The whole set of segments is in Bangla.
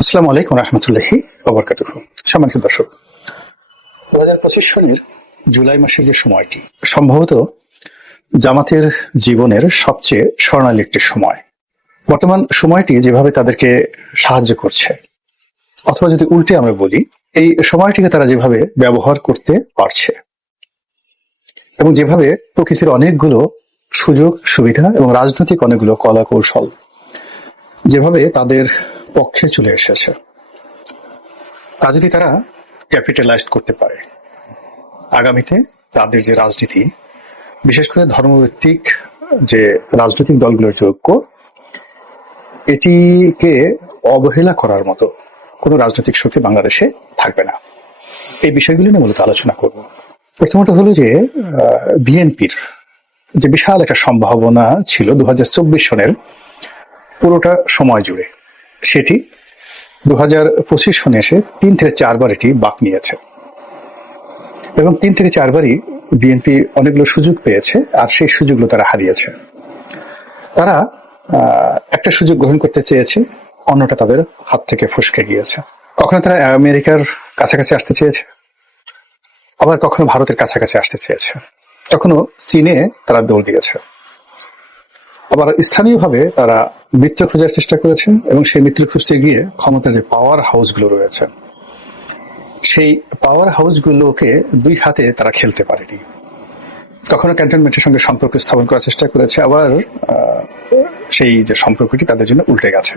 আসসালামু আলাইকুম রহমতুল্লাহি ওবরকাতুহ সম্মানিত দর্শক দু হাজার পঁচিশ সনের জুলাই মাসের যে সময়টি, সম্ভবত জামাতের জীবনের সবচেয়ে স্বর্ণালী একটি সময়। বর্তমান সময়টি যেভাবে তাদেরকে সাহায্য করছে, অথবা যদি উল্টে আমরা বলি, এই সময়টিকে তারা যেভাবে ব্যবহার করতে পারছে এবং যেভাবে প্রকৃতির অনেকগুলো সুযোগ, সুবিধা এবং রাজনৈতিক অনেকগুলো কলা কৌশল যেভাবে তাদের পক্ষে চলে এসেছে। তা যদি তারা ক্যাপিটালাইজ করতে পারে, আগামীতে তাদের যে রাজনীতি, বিশেষ করে ধর্মভিত্তিক যে রাজনৈতিক দলগুলোর যোগ্য, এটিকে অবহেলা করার মতো কোনো রাজনৈতিক শক্তি বাংলাদেশে থাকবে না। এই বিষয়গুলি নিয়ে মূলত আলোচনা করব। প্রথমত হলো যে বিএনপির যে বিশাল একটা সম্ভাবনা ছিল দু হাজার চব্বিশ সনের পুরোটা সময় জুড়ে সেটি দু হাজার পঁচিশ সনে এসে তিন থেকে চারবার এটি বাক নিয়েছে। এবং তিন থেকে চারবারই বিএনপি অনেকগুলো সুযোগ পেয়েছে আর সেই সুযোগগুলো তারা হারিয়েছে। তারা একটা সুযোগ গ্রহণ করতে চেয়েছে, অন্যটা তাদের হাত থেকে ফসকে গিয়েছে। কখনো তারা আমেরিকার কাছাকাছি আসতে চেয়েছে, আবার কখনো ভারতের কাছাকাছি আসতে চেয়েছে। কখনো চীনে তারা দৌড় দিয়েছে। আবার স্থানীয়ভাবে তারা মিত্র খোঁজার চেষ্টা করেছেন এবং সেই মিত্র খুঁজতে গিয়ে ক্ষমতার যে পাওয়ার হাউসগুলো রয়েছে, সেই পাওয়ার হাউসগুলোকে দুই হাতে তারা খেলতে পারেনি। কখনো ক্যান্টনমেন্টের সঙ্গে সম্পর্ক স্থাপন করার চেষ্টা করেছে, আবার সেই যে সম্পর্কটি তাদের জন্য উল্টে গেছে।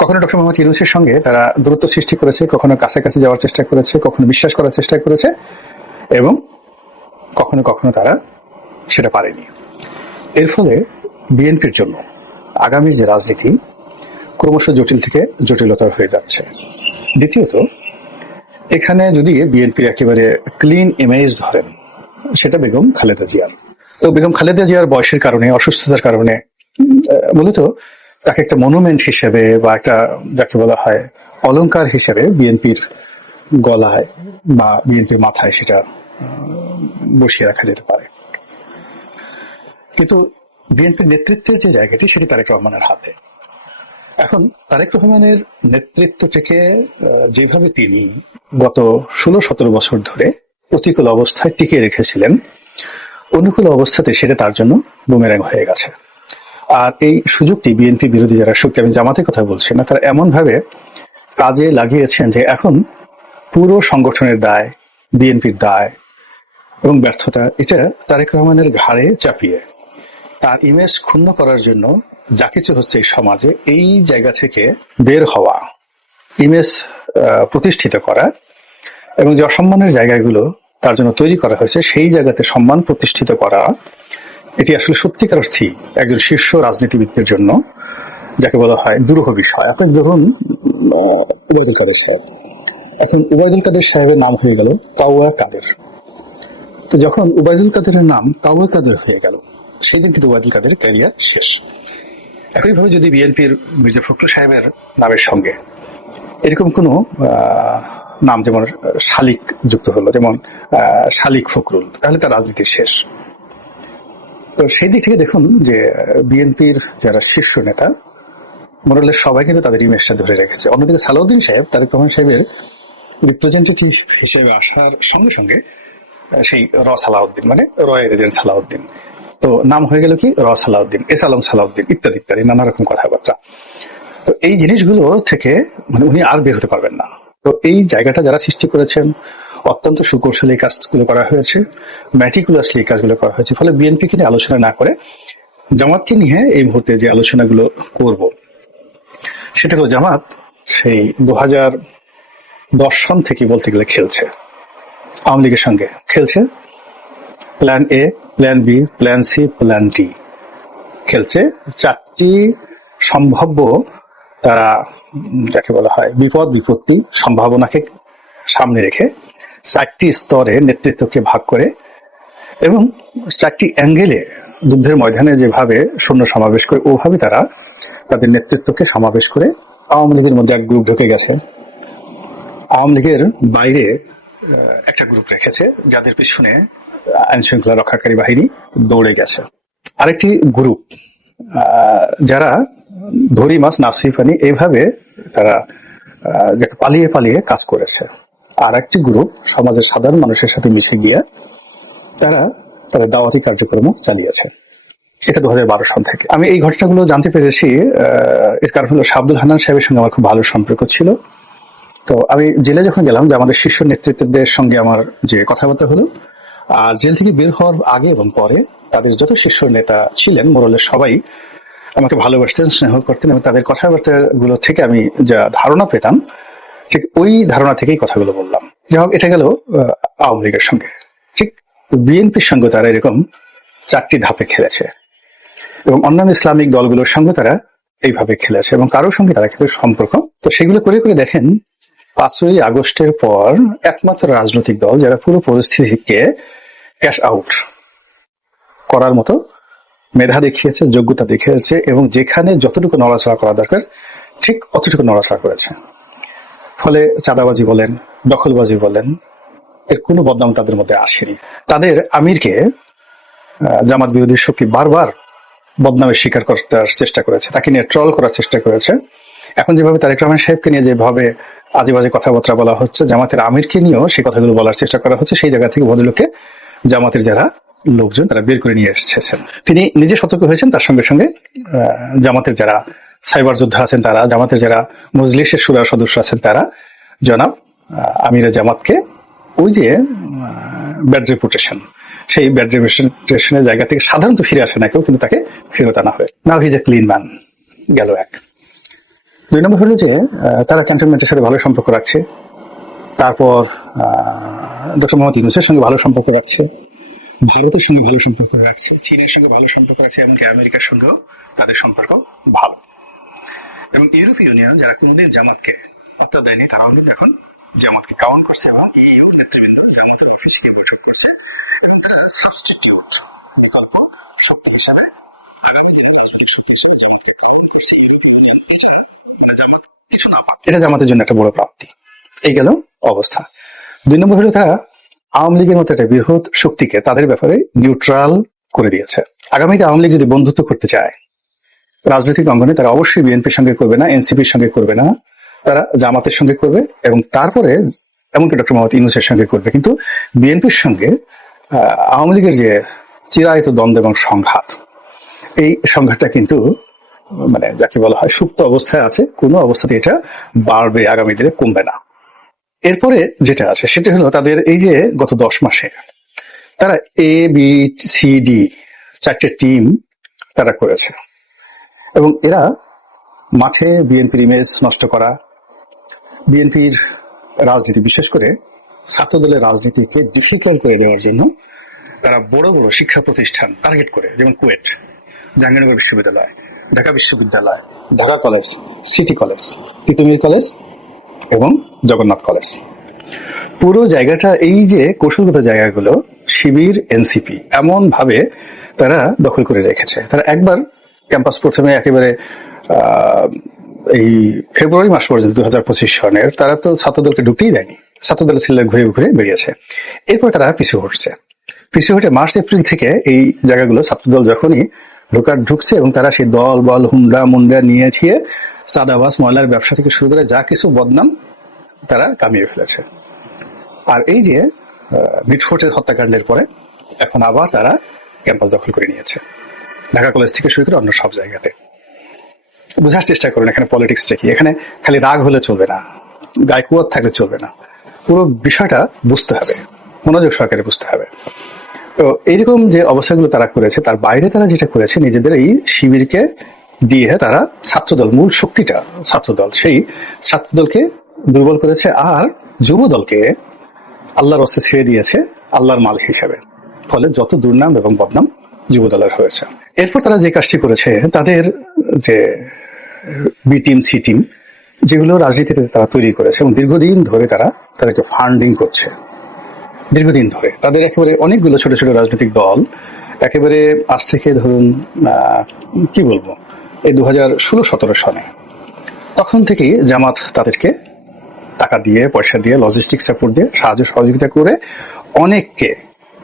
কখনো ডক্টর মোহাম্মদ ইউনুসের সঙ্গে তারা দূরত্ব সৃষ্টি করেছে, কখনো কাছাকাছি যাওয়ার চেষ্টা করেছে, কখনো বিশ্বাস করার চেষ্টা করেছে এবং কখনো কখনো তারা সেটা পারেনি। এর ফলে বিএনপির জন্য আগামী যে রাজনীতি ক্রমশ জটিল থেকে জটিলতর হয়ে যাচ্ছে। দ্বিতীয়ত, এখানে যদি বিএনপির একেবারে ক্লিন ইমেজ ধরেন, সেটা বেগম খালেদা জিয়ার। তো বেগম খালেদা জিয়ার বয়সের কারণে, অসুস্থতার কারণে মূলত তাকে একটা মনুমেন্ট হিসেবে বা একটা যাকে বলা হয় অলংকার হিসেবে বিএনপির গলায় বা বিএনপির মাথায় সেটা বসিয়ে রাখা যেতে পারে। কিন্তু বিএনপির নেতৃত্বের যে জায়গাটি, সেটি তারেক রহমানের হাতে। এখন তারেক রহমানের নেতৃত্ব থেকে যেভাবে তিনি গত ষোলো সতেরো বছর ধরে প্রতিকূল অবস্থায় টিকে রেখেছিলেন, অনুকূল অবস্থাতে সেটা তার জন্য বুমেরাং হয়ে গেছে। আর এই সুযোগটি বিএনপি বিরোধী যারা শক্তি, আমি জামাতের কথা বলছি না, তারা এমন ভাবে কাজে লাগিয়েছেন যে এখন পুরো সংগঠনের দায়, বিএনপির দায় এবং ব্যর্থতা, এটা তারেক রহমানের ঘাড়ে চাপিয়ে তার ইমেজ ক্ষুণ্ণ করার জন্য যা কিছু হচ্ছে এই সমাজে, এই জায়গা থেকে বের হওয়া ইমেজ প্রতিষ্ঠিত করা এবং যে অসম্মানের জায়গাগুলো তার জন্য তৈরি করা হয়েছে, সেই জায়গাতে সম্মান প্রতিষ্ঠিত করা, এটি আসলে সত্যিকার অর্থেই একজন শীর্ষ রাজনীতিবিদদের জন্য, যাকে বলা হয় দুরূহ বিষয়। আপনি ধরুন উবায়দুল কাদের সাহেব। এখন উবায়দুল কাদের সাহেবের নাম হয়ে গেল কাউয়া কাদের। তো যখন উবায়দুল কাদেরের নাম কাউয়া কাদের হয়ে গেল সেই দিন কিন্তু উবায়দুল কাদের ক্যারিয়ার শেষ। একইভাবে যদি বিএনপির মির্জা ফখরুল সাহেবের নামের সঙ্গে এরকম কোনো নাম যেমন শালিক যুক্ত হলো, যেমন শালিক ফখরুল, তাহলে তার রাজনীতির শেষ। তো সেই দিক থেকে দেখুন যে বিএনপির যারা শীর্ষ নেতা মোরালে সবাই কিন্তু তাদের ইমেজটা ধরে রেখেছে। অন্যদিকে সালাউদ্দিন সাহেব, তারেক রহমান সাহেবের রিপ্রেজেন্টেটিভ হিসেবে আসার সঙ্গে সঙ্গে সেই র সালাউদ্দিন মানে রয়ের এজেন্ট সালাউদ্দিন তো নাম হয়ে গেল কি? র সালাউদ্দিন এস আলম সালাউদ্দিন, ইত্যাদি ইত্যাদি, নানা রকম কথাবার্তা। তো এই জিনিসগুলো থেকে মানে উনি আর বের হতে পারবেন না। তো এই জায়গাটা যারা সৃষ্টি করেছেন, অত্যন্ত সুকৌশলী এই কাজগুলো করা হয়েছে ম্যাটিকুলাসলি এই কাজগুলো করা হয়েছে, ফলে বিএনপিকে নিয়ে আলোচনা না করে জামাতকে নিয়ে এই মুহূর্তে যে আলোচনাগুলো করব, সেটা হলো জামাত সেই দু হাজার দশ সন থেকে বলতে গেলে খেলছে। আওয়ামী লীগের সঙ্গে খেলছে। Plan A plan B plan C plan D খেলছে চারটি সম্ভাব্য, তারা যাকে বলা হয় বিপদ, বিপত্তি সম্ভাবনাকে সামনে রেখে চারটি স্তরে নেতৃত্বকে ভাগ করে এবং চারটি অ্যাঙ্গেলে যুদ্ধের ময়দানে যেভাবে সৈন্য সমাবেশ করে, ওভাবে তারা তাদের নেতৃত্বকে সমাবেশ করে আওয়ামী লীগের মধ্যে এক গ্রুপ ঢুকে গেছে। আওয়ামী লীগের বাইরে একটা গ্রুপ রেখেছে, যাদের পিছনে আইন শৃঙ্খলা রক্ষাকারী বাহিনী দৌড়ে গেছে। আরেকটি গ্রুপ যারা ধরি মাছ নাসিফানি এইভাবে তারা পালিয়ে পালিয়ে কাজ করেছে। আর একটি গ্রুপ, সমাজের সাধারণ মানুষের সাথে মিশে গিয়ে তারা তাদের দাওয়াতি কার্যক্রম চালিয়েছে। এটা দু হাজার বারো সাল থেকে। আমি এই ঘটনাগুলো জানতে পেরেছি এর কারণ হলো শাব্দুল হান্নান সাহেবের সঙ্গে আমার খুব ভালো সম্পর্ক ছিল। তো আমি জেলে যখন গেলাম যে আমাদের শীর্ষ নেতৃত্বদের সঙ্গে আমার যে কথাবার্তা হলো আর জেল থেকে বের হওয়ার আগে এবং পরে তাদের যত শীর্ষ নেতা ছিলেন মোরলের সবাই আমাকে ভালোবাসতেন, স্নেহ করতেন এবং তাদের কথাবার্তা গুলো থেকে আমি যা ধারণা পেতাম, ঠিক ওই ধারণা থেকেই কথাগুলো বললাম। যাই হোক, এটা গেল আওয়ামী লীগের সঙ্গে। ঠিক বিএনপির সঙ্গে তারা এরকম চারটি ধাপে খেলেছে এবং অন্যান্য ইসলামিক দলগুলোর সঙ্গে তারা এইভাবে খেলেছে এবং কারোর সঙ্গে তারা কিন্তু সম্পর্ক। তো সেগুলো করে করে দেখেন পাঁচই আগস্টের পর একমাত্র রাজনৈতিক দল যারা পুরো পরিস্থিতিকে ক্যাশ আউট করার মতো মেধা দেখিয়েছে, যোগ্যতা দেখিয়েছে এবং যেখানে যতটুকু নড়াচড়া করা দরকার, ঠিক অতটুকু নড়াচড়া করেছে। ফলে চাঁদাবাজি বলেন, দখলবাজি বলেন, এর কোনো বদনাম তাদের মধ্যে আসেনি। তাদের আমিরকে জামাত বিরোধী শক্তি বারবার বদনামের স্বীকার করার চেষ্টা করেছে, তাকে নিয়ে ট্রল করার চেষ্টা করেছে। এখন যেভাবে তারেক রহমান সাহেবকে নিয়ে যেভাবে আজে বাজে কথাবার্তা বলা হচ্ছে। জামাতের আমিরকে নিয়েও সেই কথাগুলো বলার চেষ্টা করা হচ্ছে। সেই জায়গা থেকে ভদ্রলোককে জামাতের যারা লোকজন, তারা বের করে নিয়ে এসেছেন। তিনি নিজে সতর্ক হয়েছেন, তার সঙ্গে সঙ্গে জামাতের যারা সাইবার যোদ্ধা আছেন তারা, জামাতের যারা মজলিসের সুরার সদস্য আছেন তারা, জনাব আমিরা জামাতকে ওই যে ব্যাড রেপুটেশন সেই ব্যাড রেপুটেশনের জায়গা থেকে সাধারণত ফিরে আসে না কেউ, কিন্তু তাকে ফেরত আনা হয়। Now he's a clean man গেল এক। দুই নম্বর হলো যে তারা ক্যান্টনমেন্টের সাথে ভালো সম্পর্ক রাখছে। তারপর ডক্টর মোহাম্মদ ইউনুসের সঙ্গে ভালো সম্পর্ক রাখছে। ভারতের সঙ্গে ভালো সম্পর্ক রাখছে। চীনের সঙ্গে ভালো সম্পর্ক রাখছে, এমনকি আমেরিকার সঙ্গেও তাদের সম্পর্ক ভালো। এবং ইউরোপীয় ইউনিয়ন যারা কোনোদিন জামাতকে পাত্তা দেয়নি, তারাও কিন্তু এখন জামাতকে কাউন্ট করছে এবং ইউ নেতৃবৃন্দ, জামাতের অফিসে গিয়ে বৈঠক করছে এবং তারা সাবস্টিটিউট বিকল্প শক্তি হিসাবে আগামী দিনে রাজনৈতিক শক্তি হিসাবে জামাতকে কাউন্ট করছে ইউরোপীয় ইউনিয়ন এছাড়া মানে জামাত কিছু না পাক এটা জামাতের জন্য একটা বড় প্রাপ্তি। এই গেল অবস্থা। দুই নম্বর হলো তারা আওয়ামী লীগের মতো একটা বৃহৎ শক্তিকে তাদের ব্যাপারে নিউট্রাল করে দিয়েছে। আগামীতে আওয়ামী লীগ যদি বন্ধুত্ব করতে চায়, রাজনৈতিক অঙ্গনে তারা অবশ্যই বিএনপির সঙ্গে করবে না, এনসিপির সঙ্গে করবে না, তারা জামাতের সঙ্গে করবে এবং তারপরে এমনকি ডক্টর মোহাম্মদ ইউনুসের সঙ্গে করবে। কিন্তু বিএনপির সঙ্গে আওয়ামী লীগের যে চিরায়ত দ্বন্দ্ব এবং সংঘাত, এই সংঘাতটা কিন্তু মানে যাকে বলা হয় সুপ্ত অবস্থায় আছে, কোনো অবস্থাতে এটা বাড়বে, আগামী দিনে কমবে না। এরপরে যেটা আছে, সেটা হলো তাদের এই যে গত দশ মাসে তারা এ বি সি ডি চারটে টিম তারা করেছে। এবং এরা মাঠে বিএনপির ইমেজ নষ্ট করা বিএনপির রাজনীতি, বিশেষ করে ছাত্রদলের রাজনীতিকে ডিফিকাল্ট করে দেওয়ার জন্য তারা বড় বড় শিক্ষা প্রতিষ্ঠান টার্গেট করে, যেমন কুয়েট জাহাঙ্গীরনগর বিশ্ববিদ্যালয়। ঢাকা বিশ্ববিদ্যালয়, Dhaka college, city college, Titumir college এবং জগন্নাথ কলেজ। পুরো জায়গাটা এই যে কৌশলগত জায়গাগুলো, শিবির, এনসিপি এমন ভাবে তারা দখল করে রেখেছে। তারা একবার ক্যাম্পাস প্রথমে একেবারে এই ফেব্রুয়ারি মাস পর্যন্ত দু হাজার পঁচিশ সনের, তারা তো ছাত্রদলকে ঢুকতেই দেয়নি। ছাত্রদলের ছেলে ঘুরে ঘুরে বেরিয়েছে। এরপর তারা পিছু হটছে। পিছু হটে মার্চ, এপ্রিল থেকে এই জায়গাগুলো ছাত্রদল যখনই ঢোকার ঢুকছে এবং তারা সেই দল, বল হুন্ডা মুন্ডা নিয়ে ছিয়ে সাদাবাস ময়লার ব্যবসা থেকে শুরু করে যা কিছু বদনাম তারা কামিয়ে ফেলেছে। আর এই যে মিটফোর্টের হত্যাকাণ্ডের পরে এখন আবার তারা ক্যাম্পাস দখল করে নিয়েছে। ঢাকা কলেজ থেকে শুরু করে অন্য সব জায়গাতে। বোঝার চেষ্টা করুন, এখানে পলিটিক্সটা কি? এখানে খালি রাগ হলে চলবে না গায়কুয়াদ থাকলে চলবে না। পুরো বিষয়টা বুঝতে হবে, মনোযোগ সহকারে বুঝতে হবে। তো এইরকম যে অবস্থাগুলো তারা করেছে, তার বাইরে তারা যেটা করেছে, নিজেদের এই শিবিরকে দিয়ে তারা ছাত্রদল, মূল শক্তিটা ছাত্রদল, সেই ছাত্রদলকে দুর্বল করেছে আর যুব দলকে আল্লাহর রাস্তায় ছেড়ে দিয়েছে আল্লাহর মাল হিসাবে। ফলে যত দুর্নাম এবং বদনাম যুব দলের হয়েছে। এরপর তারা যে কাজটি করেছে, তাদের যে বি টিম, সি টিম, যেগুলো রাজনীতিতে তারা তৈরি করেছে এবং দীর্ঘদিন ধরে তারা তাদেরকে ফান্ডিং করছে। দীর্ঘদিন ধরে। তাদের একেবারে অনেকগুলো ছোট ছোট রাজনৈতিক দল, একেবারে আজ থেকে ধরুন কি বলব, এই দু হাজার ষোলো সতেরো সনে। তখন থেকেই জামাত তাদেরকে টাকা দিয়ে, পয়সা দিয়ে লজিস্টিক সাপোর্ট দিয়ে সাহায্য সহযোগিতা করে অনেককে,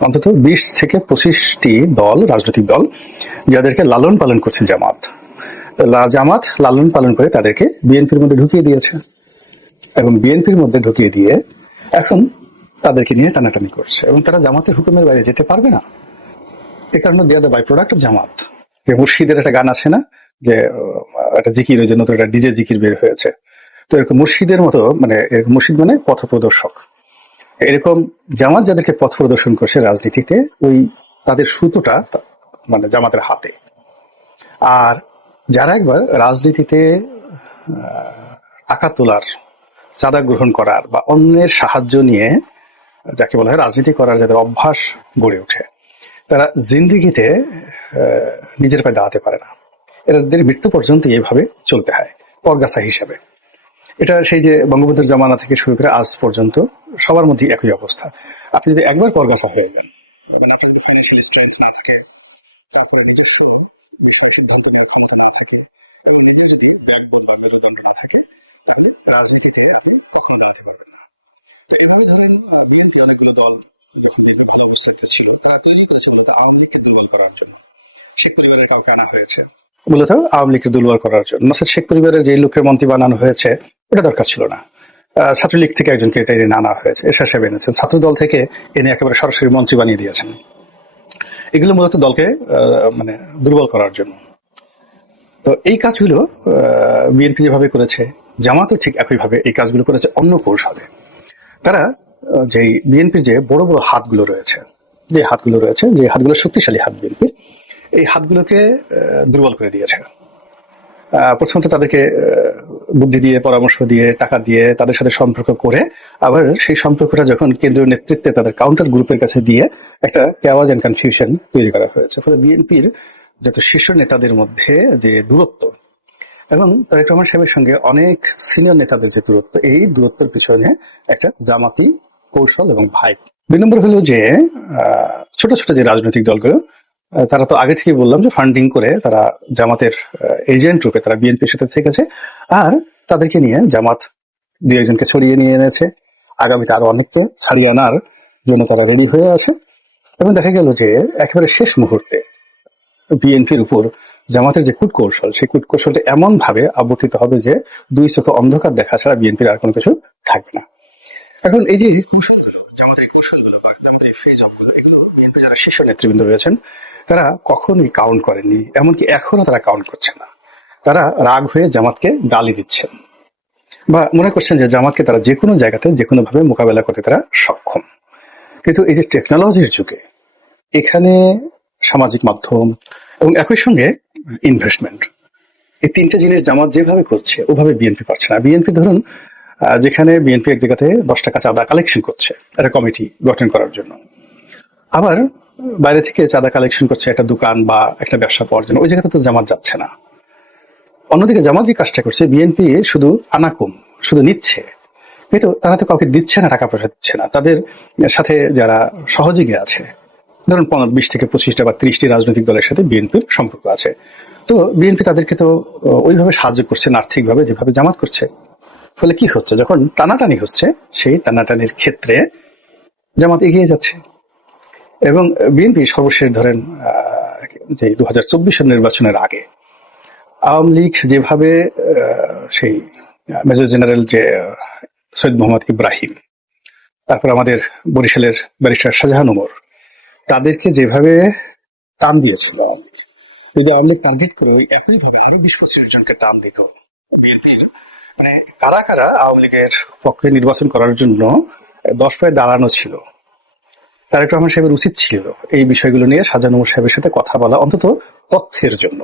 অন্তত বিশ থেকে পঁচিশটি দল, রাজনৈতিক দল, যাদেরকে লালন পালন করছে জামাত। জামাত লালন পালন করে তাদেরকে বিএনপির মধ্যে ঢুকিয়ে দিয়েছে। এবং বিএনপির মধ্যে ঢুকিয়ে দিয়ে এখন তাদেরকে নিয়ে টানাটানি করছে এবং তারা জামাতের হুকুমের বাইরে যেতে পারবে না। এ কারণে দেয়া বাই প্রোডাক্ট জামাত। যে মুর্শিদের একটা গান আছে না, যে একটা জিকির, ওই যে নতুন একটা ডিজে জিকির বের হয়েছে। তো এরকম মুর্শিদের মতো মানে মুর্শিদ মানে পথ প্রদর্শক এরকম জামাত যাদেরকে পথ প্রদর্শন করছে রাজনীতিতে, ওই তাদের সুতোটা মানে জামাতের হাতে। আর যারা একবার রাজনীতিতে টাকা তোলার, চাঁদা গ্রহণ করার বা অন্যের সাহায্য নিয়ে যাকে বলা হয় রাজনীতি করার যাদের অভ্যাস গড়ে ওঠে, তারা জিন্দিগিতে নিজের পায়ে দাঁড়াতে পারে না। এদের মৃত্যু পর্যন্ত এইভাবে চলতে হয়, পরগাছা হিসাবে। এটা সেই যে বঙ্গবন্ধুর জামানা থেকে শুরু করে আজ পর্যন্ত সবার মধ্যে একই অবস্থা। আপনি যদি একবার পরগাছা হয়ে যান, আপনার যদি ফাইন্যান্সিয়াল স্ট্রেংথ না থাকে, তারপরে নিজস্ব বিষয়ে সিদ্ধান্ত নেওয়ার ক্ষমতা না থাকে এবং নিজের যদি ব্যাগবোধ বা মেরুদণ্ড না থাকে, তাহলে রাজনীতিতে আপনি কখনো দাঁড়াতে পারবেন না। এভাবে ধরেন বিএনপি অনেকগুলো দল যখন ভালো ছিল, তারা তৈরি করেছে মূলত আওয়ামী লীগকে দুর্বল করার জন্য। শেখ পরিবারের কাউকে আনা হয়েছে। মূলত আওয়ামী লীগকে দুর্বল করার জন্য। শেখ পরিবারের যে লোকের মন্ত্রী বানানো হয়েছে ওটা দরকার ছিল না। ছাত্রলীগ থেকে একজনকে এটা এনে আনা হয়েছে সাহেব এনেছেন। ছাত্র দল থেকে এনে একেবারে সরাসরি মন্ত্রী বানিয়ে দিয়েছেন। এগুলো মূলত দলকে মানে দুর্বল করার জন্য। তো এই কাজগুলো বিএনপি যেভাবে করেছে, জামাতও ঠিক একইভাবে এই কাজগুলো করেছে অন্য কৌশলে। তারা যে বিএনপির যে বড় বড় হাতগুলো রয়েছে, যে হাতগুলো রয়েছে, যে হাতগুলো শক্তিশালী হাত বিএনপির, এই হাতগুলোকে দুর্বল করে দিয়েছে। প্রথমত তাদেরকে বুদ্ধি দিয়ে, পরামর্শ দিয়ে, টাকা দিয়ে তাদের সাথে সম্পর্ক করে আবার সেই সম্পর্কটা যখন কেন্দ্রীয় নেতৃত্বে তাদের কাউন্টার গ্রুপের কাছে দিয়ে একটা কেওয়াজ অ্যান্ড কনফিউশন তৈরি করা হয়েছে। ফলে বিএনপির যত শীর্ষ নেতাদের মধ্যে যে দূরত্ব এবং তারেক রহমান সাহেবের সঙ্গে অনেক সিনিয়র নেতাদের যে দূরত্ব, এই দূরত্বের পিছনে একটা জামাতি, কৌশল এবং ভাই দুই নম্বর হলো যে ছোট ছোট যে রাজনৈতিক দলগুলো তারা তো আগে থেকেই বললাম যে ফান্ডিং করে তারা জামাতের এজেন্ট রূপে তারা বিএনপির সাথে থেকেছে আর তাদেরকে নিয়ে জামাত দুই একজনকে ছড়িয়ে নিয়ে এনেছে। আগামীতে আরও অনেককে ছাড়িয়ে আনার জন্য তারা রেডি হয়ে আছে। এবং দেখা গেল যে, একেবারে শেষ মুহূর্তে বিএনপির উপর জামাতের যে কূটকৌশল, সেই কূটকৌশলটা এমন ভাবে আবর্তিত হবে যে দুই চোখে অন্ধকার দেখা ছাড়া বিএনপির আর কোনো কিছু থাকবে না। এখন এই যে কৌশলগুলো জামাতের কৌশলগুলো জামাতের ফেজগুলো, এগুলো বিএনপি যারা শীর্ষ নেতৃবৃন্দ রয়েছেন, তারা কখনোই কাউন্ট এমনকি এখনও তারা কাউন্ট করছে না। তারা রাগ হয়ে জামাতকে গালি দিচ্ছেন বা মনে করছেন যে জামাতকে তারা যে কোনো জায়গাতে, যে কোনো ভাবে মোকাবেলা করতে তারা সক্ষম। কিন্তু এই যে টেকনোলজির যুগে, এখানে সামাজিক মাধ্যম এবং একই সঙ্গে ইনভেস্টমেন্ট এই তিনটে জিনিস জামাত যেভাবে করছে, ওভাবে বিএনপি পারছে না। বিএনপি ধরুন যেখানে বিএনপি এক জায়গাতে দশ টাকা চাঁদা কালেকশন করছে, একটা কমিটি গঠন করার জন্য। আবার বাইরে থেকে চাঁদা কালেকশন করছে, একটা দোকান বা একটা ব্যবসা পাওয়ার জন্য। ওই জায়গাতে তো জামাত যাচ্ছে না। অন্যদিকে জামাত যে কাজটা করছে বিএনপি শুধু আনাকুম, শুধু নিচ্ছে। কিন্তু তারা তো কাউকে দিচ্ছে না, টাকা পয়সা দিচ্ছে না। তাদের সাথে যারা সহযোগী আছে ধরুন পনেরো, বিশ থেকে পঁচিশটা বা ত্রিশটি রাজনৈতিক দলের সাথে বিএনপির সম্পর্ক আছে। তো বিএনপি তাদেরকে তো ওইভাবে সাহায্য করছে আর্থিকভাবে, যেভাবে জামাত করছে। ফলে কি হচ্ছে? যখন টানাটানি হচ্ছে, সেই টানাটানির ক্ষেত্রে জামাত এগিয়ে যাচ্ছে। এবং বিএনপি সর্বশেষ ধরেন যে দু হাজার নির্বাচনের আগে আওয়ামী লীগ যেভাবে সেই মেজর জেনারেল যে সৈয়দ মোহাম্মদ ইব্রাহিম, তারপর আমাদের বরিশালের ব্যারিস্টার শাহজাহান উমর তাদেরকে যেভাবে টান দিয়েছিল, যদি আওয়ামী লীগ টার্গেট করে একইভাবে আরও বিশ পঁচিশ জনকে টান দিত বিএনপির মানে কারা কারা আওয়ামী লীগের পক্ষে নির্বাচন করার জন্য দশ পায়ে দাঁড়ানো ছিল, তারা একটু আমার সাহেবের উচিত ছিল এই বিষয়গুলো নিয়ে সাজানো সাহেবের সাথে কথা বলা অন্তত তথ্যের জন্য।